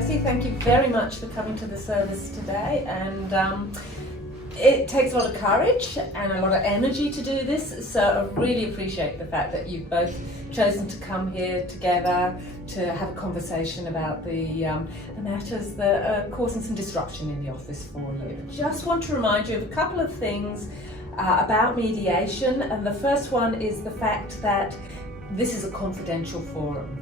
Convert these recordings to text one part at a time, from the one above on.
Jessie, thank you very much for coming to the service today, and it takes a lot of courage and a lot of energy to do this, so I really appreciate the fact that you've both chosen to come here together to have a conversation about the matters that are causing some disruption in the office for you. Just want to remind you of a couple of things about mediation, and the first one is the fact that this is a confidential forum.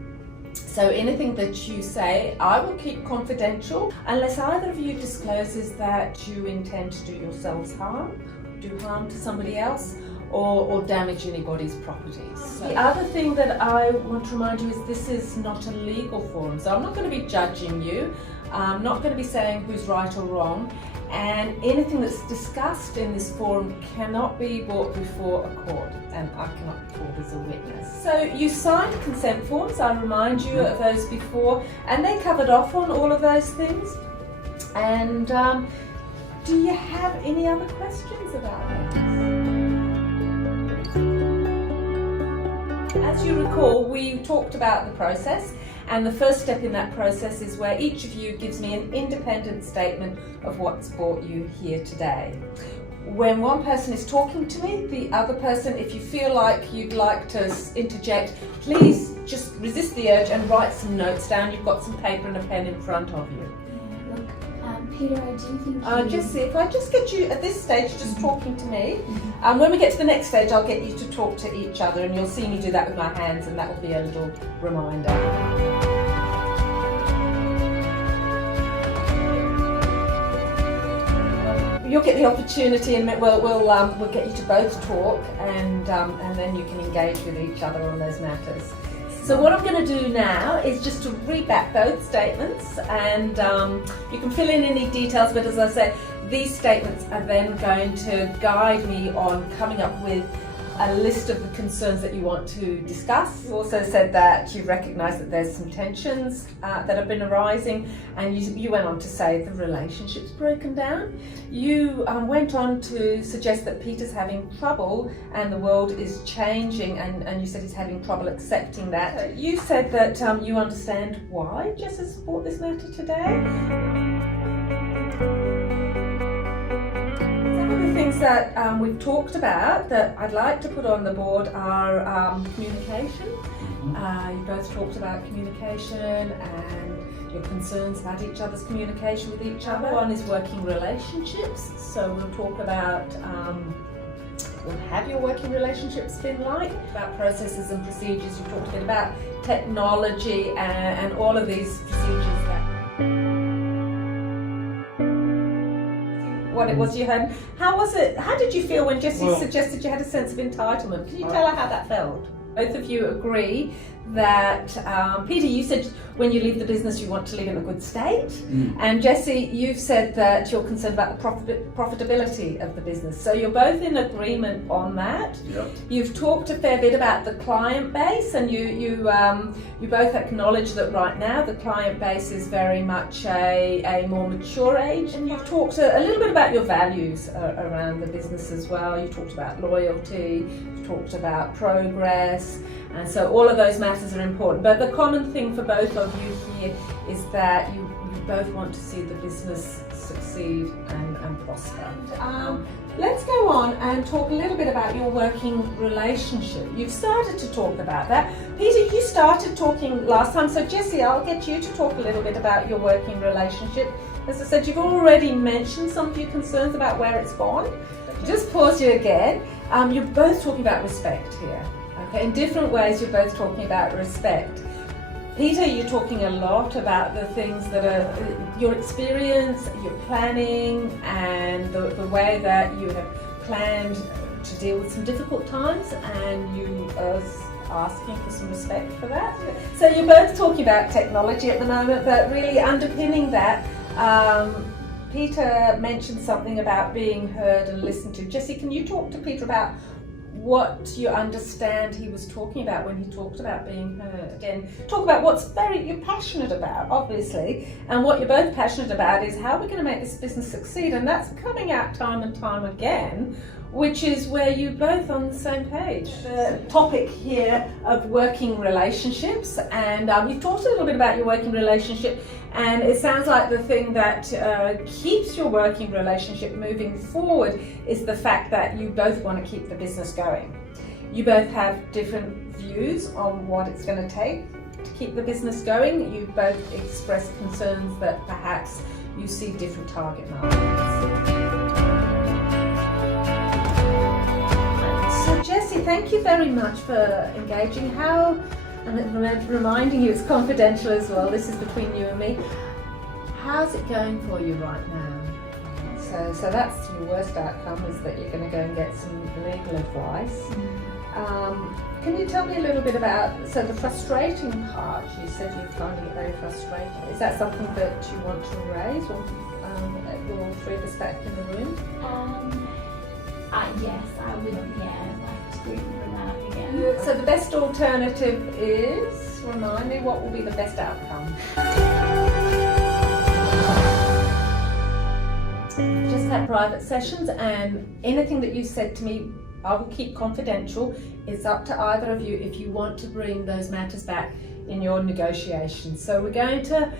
So anything that you say, I will keep confidential unless either of you discloses that you intend to do yourselves harm, do harm to somebody else, or damage anybody's properties. So the other thing that I want to remind you is this is not a legal forum, so I'm not going to be judging you. I'm not going to be saying who's right or wrong, and anything that's discussed in this forum cannot be brought before a court, and I cannot be called as a witness. So you signed consent forms, I remind you of those before, and they covered off on all of those things. And do you have any other questions about that? As you recall, we talked about the process, and the first step in that process is where each of you gives me an independent statement of what's brought you here today. When one person is talking to me, the other person, if you feel like you'd like to interject, please just resist the urge and write some notes down. You've got some paper and a pen in front of you. Peter, I do think Jessie, if I just get you at this stage just talking to me, when we get to the next stage I'll get you to talk to each other, and you'll see me do that with my hands, and that will be a little reminder. You'll get the opportunity, and we'll get you to both talk, and then you can engage with each other on those matters. So what I'm going to do now is just to read back both statements, and you can fill in any details, but as I say, these statements are then going to guide me on coming up with a list of the concerns that you want to discuss. You also said that you recognise that there's some tensions that have been arising, and you went on to say the relationship's broken down. You went on to suggest that Peter's having trouble and the world is changing, and you said he's having trouble accepting that. You said that you understand why Jess has brought this matter today. Things that we've talked about that I'd like to put on the board are communication. You both talked about communication and your concerns about each other's communication with each other. One is working relationships, so we'll talk about what have your working relationships been like, about processes and procedures. You talked a bit about technology and all of these procedures that what it was you had. How was it? How did you feel when Jessie suggested you had a sense of entitlement? Can you tell her how that felt? Both of you agree that, Peter, you said when you leave the business you want to leave in a good state, and Jessie, you've said that you're concerned about the profitability of the business. So you're both in agreement on that. Yep. You've talked a fair bit about the client base, and you both acknowledge that right now the client base is very much a more mature age, and you've talked a little bit about your values around the business as well. You talked about loyalty, you talked about progress, and so all of those matters are important. But the common thing for both of you here is that you both want to see the business succeed and prosper. Let's go on and talk a little bit about your working relationship. You've started to talk about that. Peter, you started talking last time, so Jessie, I'll get you to talk a little bit about your working relationship. As I said, you've already mentioned some of your concerns about where it's gone. Just pause you again. You're both talking about respect here. Okay? In different ways, you're both talking about respect. Peter, you're talking a lot about the things that are your experience, your planning, and the way that you have planned to deal with some difficult times, and you are asking for some respect for that. So you're both talking about technology at the moment, but really underpinning that, Peter mentioned something about being heard and listened to. Jessie, can you talk to Peter about what you understand he was talking about when he talked about being heard? Again, talk about what's you're passionate about, obviously, and what you're both passionate about is how we're going to make this business succeed, and that's coming out time and time again which is where you both on the same page. The topic here of working relationships, and you've talked a little bit about your working relationship, and it sounds like the thing that keeps your working relationship moving forward is the fact that you both want to keep the business going. You both have different views on what it's going to take to keep the business going. You both express concerns that perhaps you see different target markets. So Jessie, thank you very much for engaging. And reminding you it's confidential as well, this is between you and me. How's it going for you right now? So that's your worst outcome, is that you're going to go and get some legal advice. Can you tell me a little bit about, so the frustrating part, you said you're finding it very frustrating. Is that something that you want to raise or your three of us back in the room? Yes, I would, like to bring that up again. So the best alternative is, remind me, what will be the best outcome? Just have private sessions, and anything that you said to me I will keep confidential. It's up to either of you if you want to bring those matters back in your negotiations. So we're going to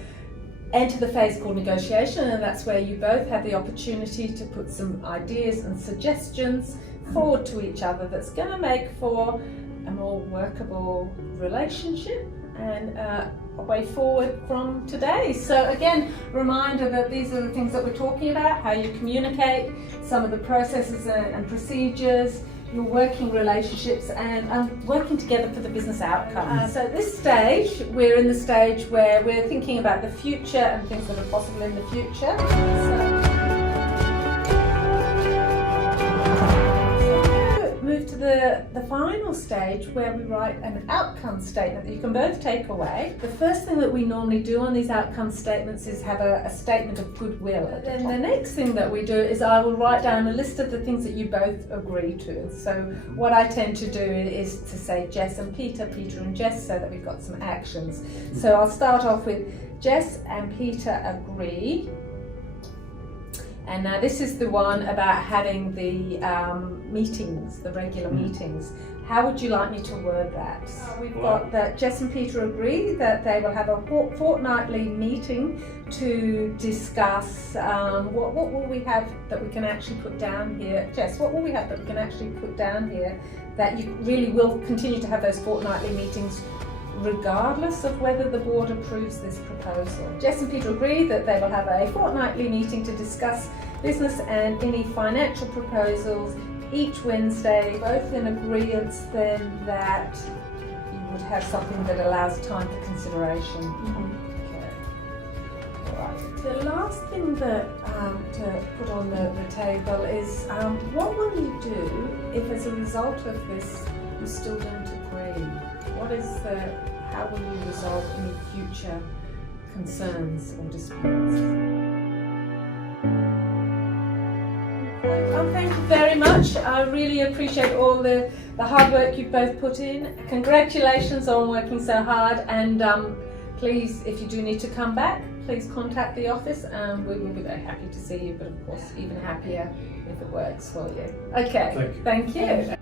enter the phase called negotiation, and that's where you both have the opportunity to put some ideas and suggestions forward to each other that's going to make for a more workable relationship and a way forward from today. So again, reminder that these are the things that we're talking about: how you communicate, some of the processes and procedures, your working relationships, and working together for the business outcome. So at this stage, we're in the stage where we're thinking about the future and things that are possible in the future. Move to the final stage where we write an outcome statement that you can both take away. The first thing that we normally do on these outcome statements is have a statement of goodwill. Then the next thing that we do is I will write down a list of the things that you both agree to. So what I tend to do is to say Jess and Peter, Peter and Jess, so that we've got some actions. So I'll start off with Jess and Peter agree. And now this is the one about having the meetings, the regular meetings. How would you like me to word that? We've got that Jess and Peter agree that they will have a fortnightly meeting to discuss what will we have that we can actually put down here. Jess, what will we have that we can actually put down here that you really will continue to have those fortnightly meetings regardless of whether the board approves this proposal? Jess and Peter agree that they will have a fortnightly meeting to discuss business and any financial proposals each Wednesday, both in agreement then that you would have something that allows time for consideration. Okay. All right. The last thing that to put on the table is what will you do if as a result of this you still don't agree? How will you resolve any future concerns or disputes? Thank you very much. I really appreciate all the hard work you've both put in. Congratulations on working so hard, and please, if you do need to come back, please contact the office and we will be very happy to see you, but of course even happier if it works for you. Okay, thank you.